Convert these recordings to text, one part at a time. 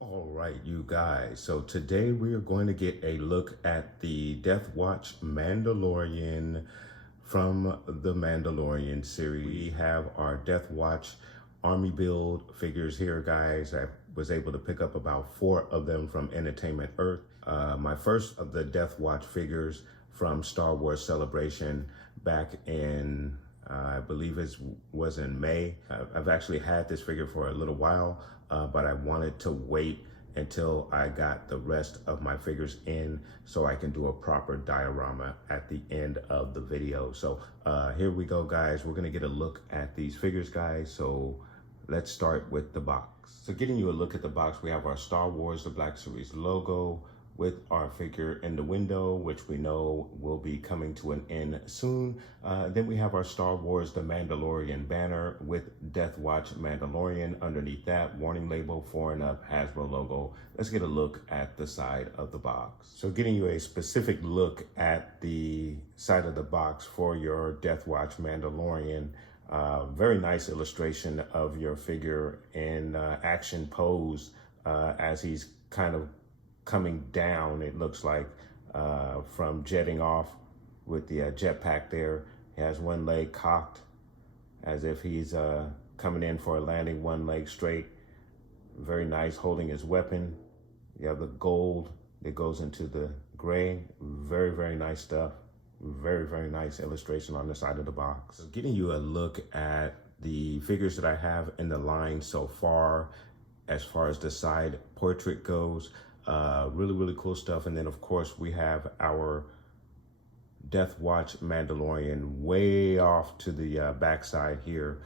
All right, you guys. So today we are going to get a look at the Death Watch Mandalorian from the Mandalorian series. We have our Death Watch army build figures here, guys. I was able to pick up about 4 of them from Entertainment Earth. My first of the Death Watch figures from Star Wars Celebration back in I believe it was in May. I've actually had this figure for a little while, but I wanted to wait until I got the rest of my figures in so I can do a proper diorama at the end of the video. So here we go, guys. We're gonna get a look at these figures, guys. So let's start with the box. So getting you a look at the box, we have our Star Wars The Black Series logo with our figure in the window, which we know will be coming to an end soon. Then we have our Star Wars The Mandalorian banner with Death Watch Mandalorian underneath that, warning label, 4+, Hasbro logo. Let's get a look at the side of the box. So getting you a specific look at the side of the box for your Death Watch Mandalorian. Very nice illustration of your figure in action pose as he's kind of coming down, it looks like, from jetting off with the jetpack there. He has one leg cocked as if he's coming in for a landing, one leg straight. Very nice, holding his weapon. You have the gold that goes into the gray. Very, very nice stuff. Very, very nice illustration on the side of the box. So getting you a look at the figures that I have in the line so far as the side portrait goes. Really, really cool stuff. And then, of course, we have our Death Watch Mandalorian way off to the backside here.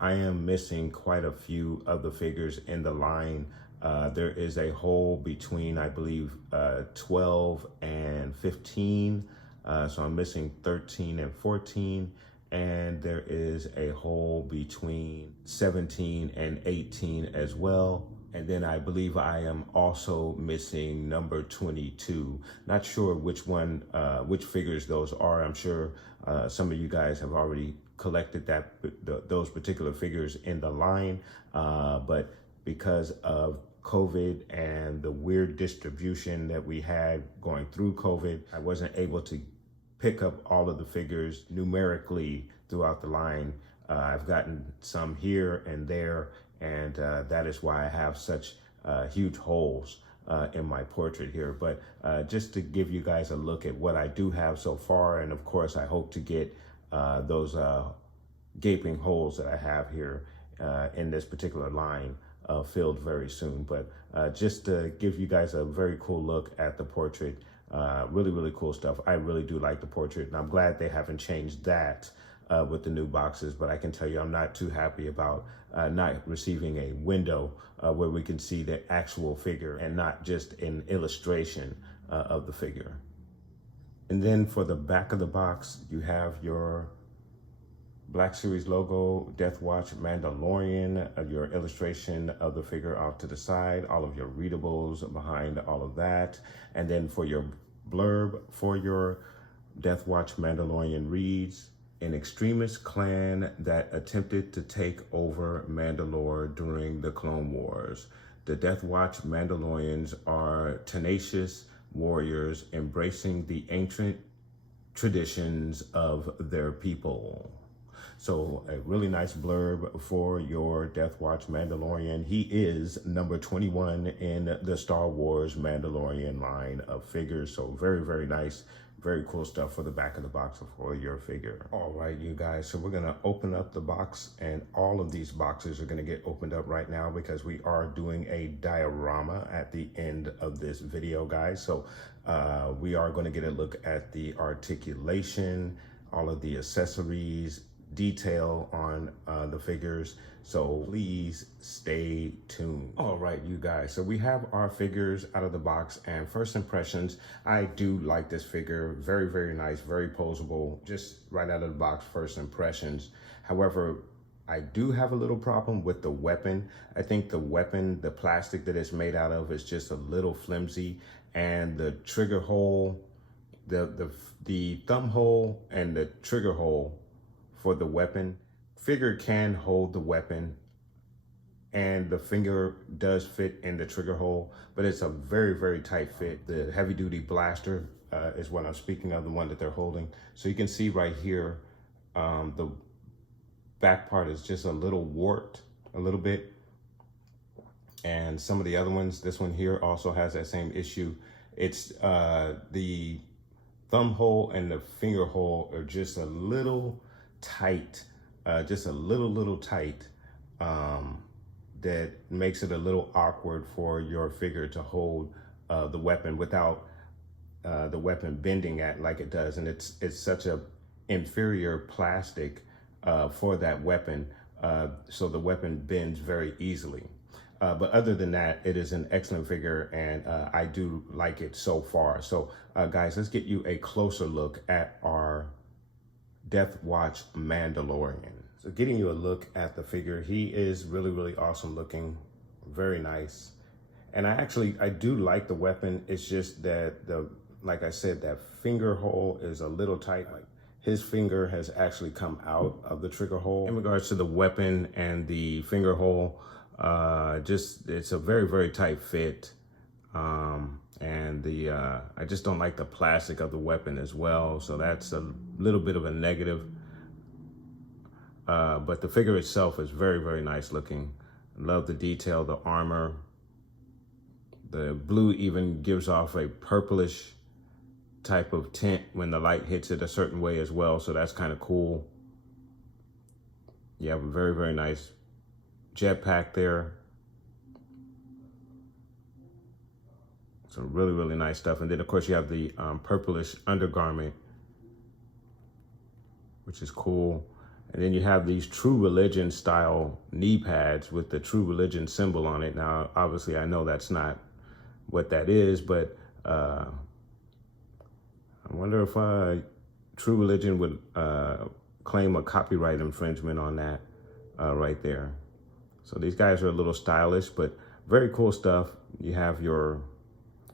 I am missing quite a few of the figures in the line. There is a hole between, I believe, 12 and 15. So I'm missing 13 and 14. And there is a hole between 17 and 18 as well. And then I believe I am also missing number 22. Not sure which one, which figures those are. I'm sure some of you guys have already collected those particular figures in the line. But because of COVID and the weird distribution that we had going through COVID, I wasn't able to pick up all of the figures numerically throughout the line. I've gotten some here and there, and that is why I have such huge holes in my portrait here. But just to give you guys a look at what I do have so far, and of course I hope to get those gaping holes that I have here in this particular line filled very soon. But just to give you guys a very cool look at the portrait, really, really cool stuff. I really do like the portrait, and I'm glad they haven't changed that with the new boxes, but I can tell you I'm not too happy about not receiving a window where we can see the actual figure and not just an illustration of the figure. And then for the back of the box, you have your Black Series logo, Death Watch Mandalorian, your illustration of the figure off to the side, all of your readables behind all of that. And then for your blurb for your Death Watch Mandalorian reads, an extremist clan that attempted to take over Mandalore during the Clone Wars. The Death Watch Mandalorians are tenacious warriors embracing the ancient traditions of their people. So a really nice blurb for your Death Watch Mandalorian. He is number 21 in the Star Wars Mandalorian line of figures. So very, very nice. Very cool stuff for the back of the box for your figure. All right, you guys, so we're gonna open up the box, and all of these boxes are gonna get opened up right now because we are doing a diorama at the end of this video, guys. So we are gonna get a look at the articulation, all of the accessories, detail on the figures. So please stay tuned. All right, you guys. So we have our figures out of the box, and first impressions, I do like this figure. Very, very nice, very posable, just right out of the box, first impressions. However, I do have a little problem with the weapon. I think the weapon, the plastic that it's made out of is just a little flimsy, and the trigger hole, the thumb hole and the trigger hole for the weapon, figure can hold the weapon and the finger does fit in the trigger hole, but it's a very, very tight fit. The heavy duty blaster is what I'm speaking of, the one that they're holding. So you can see right here, the back part is just a little warped a little bit. And some of the other ones, this one here also has that same issue. It's the thumb hole and the finger hole are just a little tight, just a little tight, that makes it a little awkward for your figure to hold the weapon without the weapon bending at like it does. And it's such a inferior plastic for that weapon, so the weapon bends very easily. But other than that, it is an excellent figure, and I do like it so far. So guys, let's get you a closer look at our Death Watch Mandalorian. So getting you a look at the figure, he is really, really awesome looking, very nice. And I do like the weapon. It's just that like I said, that finger hole is a little tight. Like his finger has actually come out of the trigger hole. In regards to the weapon and the finger hole, it's a very, very tight fit. And I just don't like the plastic of the weapon as well. So that's a little bit of a negative. But the figure itself is very, very nice looking. Love the detail, the armor. The blue even gives off a purplish type of tint when the light hits it a certain way as well. So that's kind of cool. You have a very, very nice jetpack there. Some really, really nice stuff. And then of course you have the purplish undergarment, which is cool. And then you have these True Religion style knee pads with the True Religion symbol on it. Now, obviously I know that's not what that is, but I wonder if True Religion would claim a copyright infringement on that right there. So these guys are a little stylish, but very cool stuff. You have your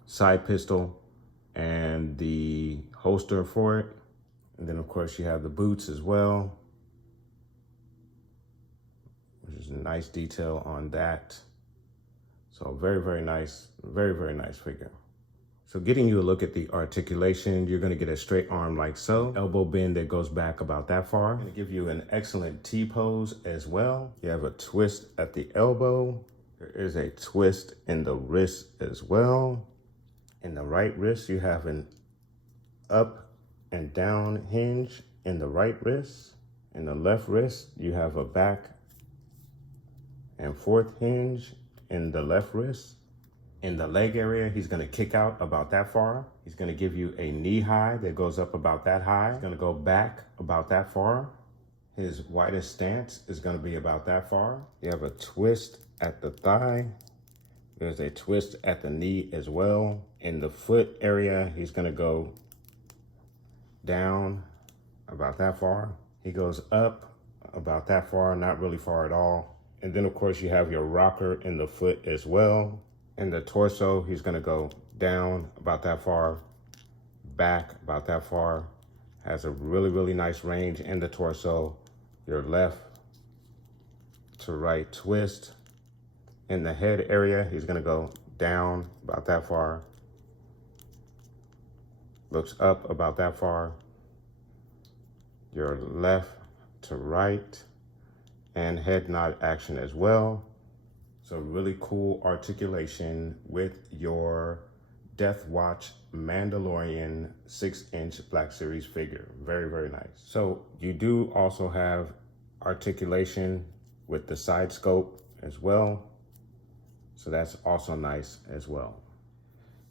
side pistol and the holster for it. And then of course you have the boots as well, which is a nice detail on that. So very, very nice, very, very nice figure. So getting you a look at the articulation, you're gonna get a straight arm like so, elbow bend that goes back about that far. I'm gonna give you an excellent T-pose as well. You have a twist at the elbow. There is a twist in the wrist as well. In the right wrist, you have an up and down hinge in the right wrist. In the left wrist, you have a back and forth hinge in the left wrist. In the leg area, he's gonna kick out about that far. He's gonna give you a knee high that goes up about that high. He's gonna go back about that far. His widest stance is gonna be about that far. You have a twist at the thigh. There's a twist at the knee as well. In the foot area, he's gonna go down about that far. He goes up about that far, not really far at all. And then of course you have your rocker in the foot as well. In the torso, he's gonna go down about that far, back about that far. Has a really, really nice range in the torso. Your left to right twist. In the head area, he's gonna go down about that far. Looks up about that far. Your left to right, and head nod action as well. So really cool articulation with your Death Watch Mandalorian 6-inch Black Series figure. Very, very nice. So you do also have articulation with the side scope as well. So that's also nice as well.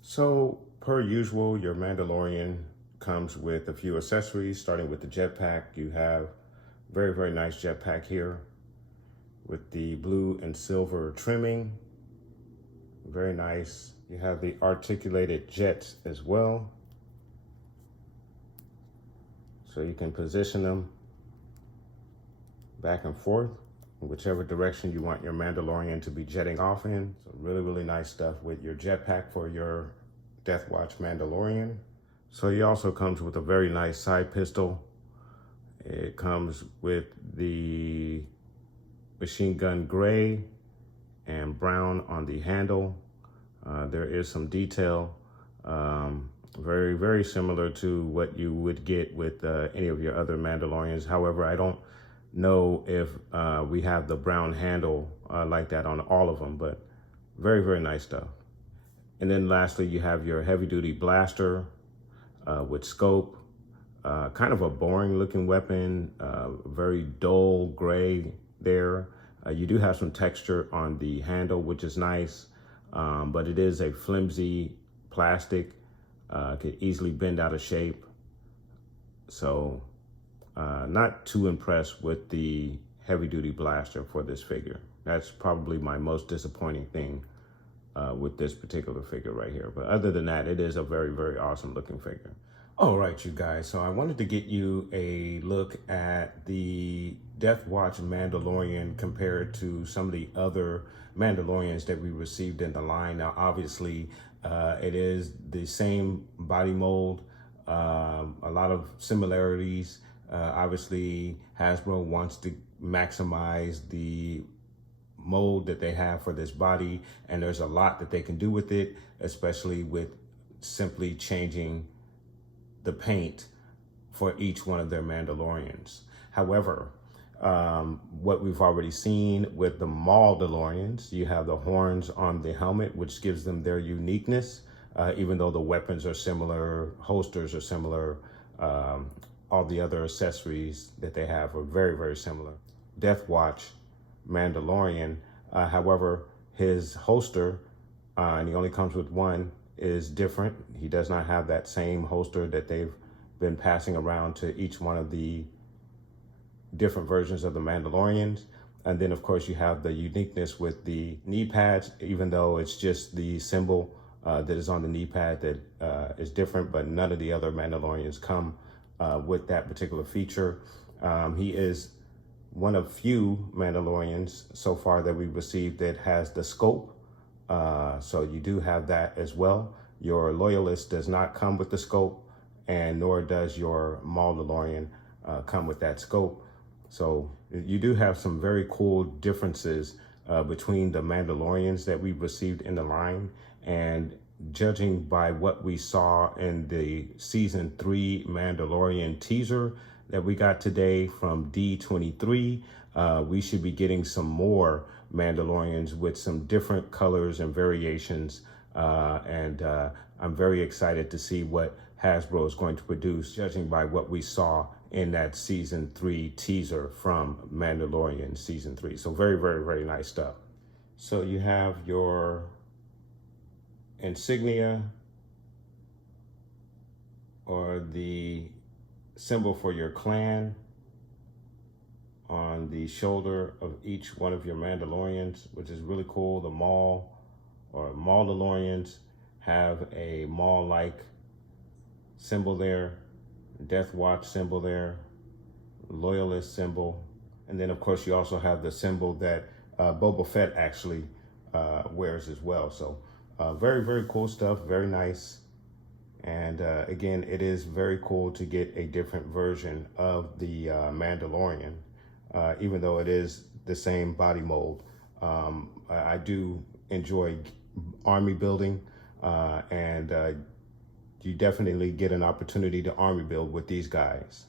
So per usual, your Mandalorian comes with a few accessories, starting with the jetpack. You have Very, very nice jetpack here with the blue and silver trimming. Very nice. You have the articulated jets as well. So you can position them back and forth in whichever direction you want your Mandalorian to be jetting off in. So really, really nice stuff with your jetpack for your Death Watch Mandalorian. So he also comes with a very nice side pistol. It comes with the machine gun gray and brown on the handle. There is some detail, very, very similar to what you would get with any of your other Mandalorians. However, I don't know if we have the brown handle like that on all of them, but very, very nice stuff. And then lastly, you have your heavy duty blaster with scope, kind of a boring looking weapon, very dull gray there. You do have some texture on the handle, which is nice, but it is a flimsy plastic, could easily bend out of shape. So not too impressed with the heavy duty blaster for this figure. That's probably my most disappointing thing with this particular figure right here. But other than that, it is a very, very awesome looking figure. All right, you guys, so I wanted to get you a look at the Death Watch Mandalorian compared to some of the other Mandalorians that we received in the line. Now, obviously, it is the same body mold, a lot of similarities. Obviously, Hasbro wants to maximize the mold that they have for this body, and there's a lot that they can do with it, especially with simply changing the paint for each one of their Mandalorians. However, what we've already seen with the Mandalorians, you have the horns on the helmet, which gives them their uniqueness, even though the weapons are similar, holsters are similar, all the other accessories that they have are very, very similar. Death Watch Mandalorian, however, his holster, and he only comes with one, is different. He does not have that same holster that they've been passing around to each one of the different versions of the Mandalorians. And then of course you have the uniqueness with the knee pads, even though it's just the symbol that is on the knee pad that is different, but none of the other Mandalorians come with that particular feature. He is one of few Mandalorians so far that we've received that has the scope. So you do have that as well. Your Loyalist does not come with the scope, and nor does your Mandalorian come with that scope. So you do have some very cool differences between the Mandalorians that we've received in the line. And judging by what we saw in the season 3 Mandalorian teaser that we got today from D23, we should be getting some more Mandalorians with some different colors and variations. And I'm very excited to see what Hasbro is going to produce, judging by what we saw in that season 3 teaser from Mandalorian season 3. So very, very, very nice stuff. So you have your insignia, or the symbol for your clan, on the shoulder of each one of your Mandalorians, which is really cool. The Maul or Mandalorians have a Maul-like symbol there, Death Watch symbol there, Loyalist symbol, and then of course you also have the symbol that Boba Fett actually wears as well. So very, very cool stuff, very nice. And again, it is very cool to get a different version of the Mandalorian. Even though it is the same body mold. I do enjoy army building, and you definitely get an opportunity to army build with these guys.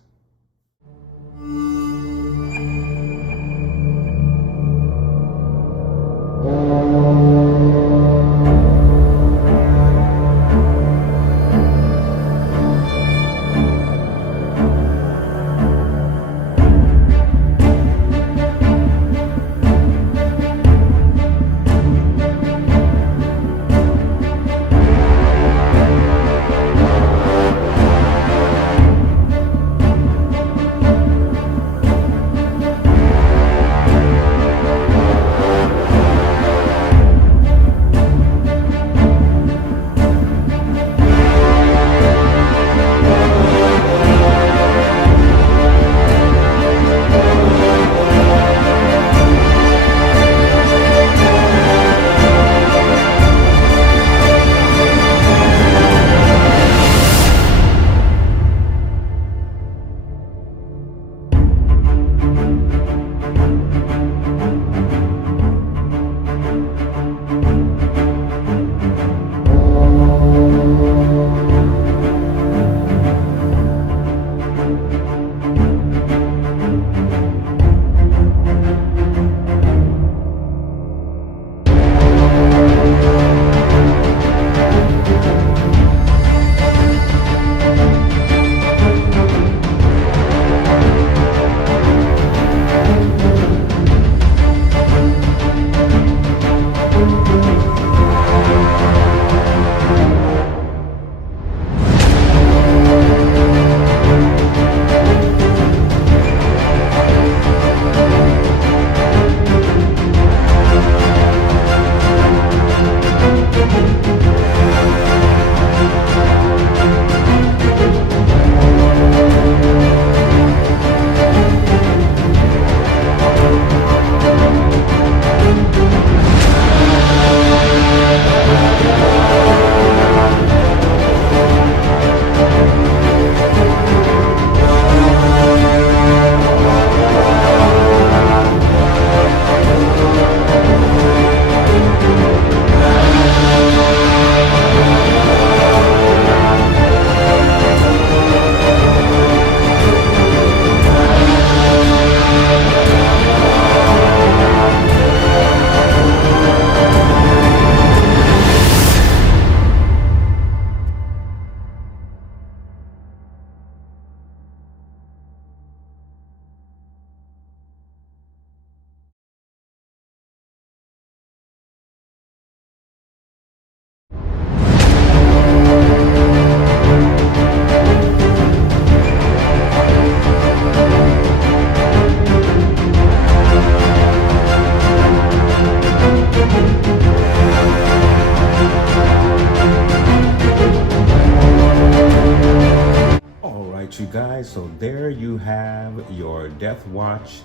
right, you guys, so there you have your Death Watch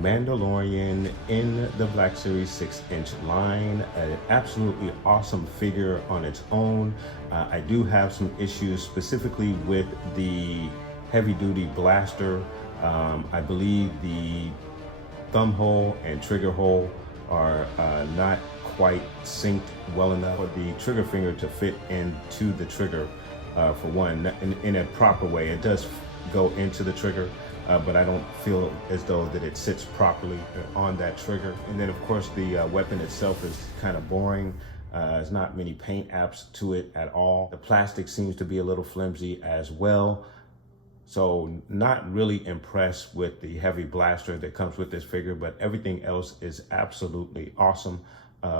Mandalorian in the Black Series 6-inch line. An absolutely awesome figure on its own. I do have some issues specifically with the heavy-duty blaster. I believe the thumb hole and trigger hole are not quite synced well enough for the trigger finger to fit into the trigger. For one, in a proper way. It does go into the trigger, but I don't feel as though that it sits properly on that trigger. And then of course the weapon itself is kind of boring. There's not many paint apps to it at all. The plastic seems to be a little flimsy as well. So not really impressed with the heavy blaster that comes with this figure, but everything else is absolutely awesome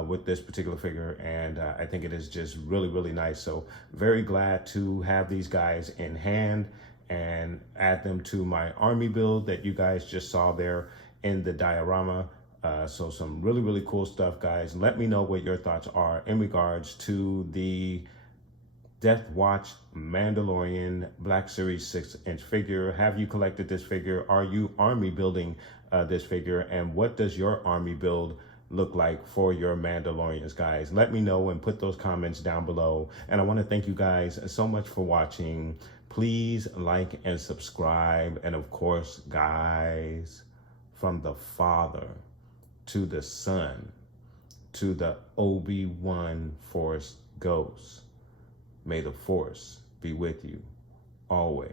with this particular figure, and I think it is just really, really nice. So very glad to have these guys in hand and add them to my army build that you guys just saw there in the diorama. So some really, really cool stuff, guys. Let me know what your thoughts are in regards to the Death Watch Mandalorian Black Series 6-inch figure. Have you collected this figure? Are you army building this figure? And what does your army build look like for your Mandalorians, guys? Let me know and put those comments down below. And I want to thank you guys so much for watching. Please like and subscribe. And of course, guys, from the Father to the Son to the Obi-Wan Force Ghost, may the Force be with you always.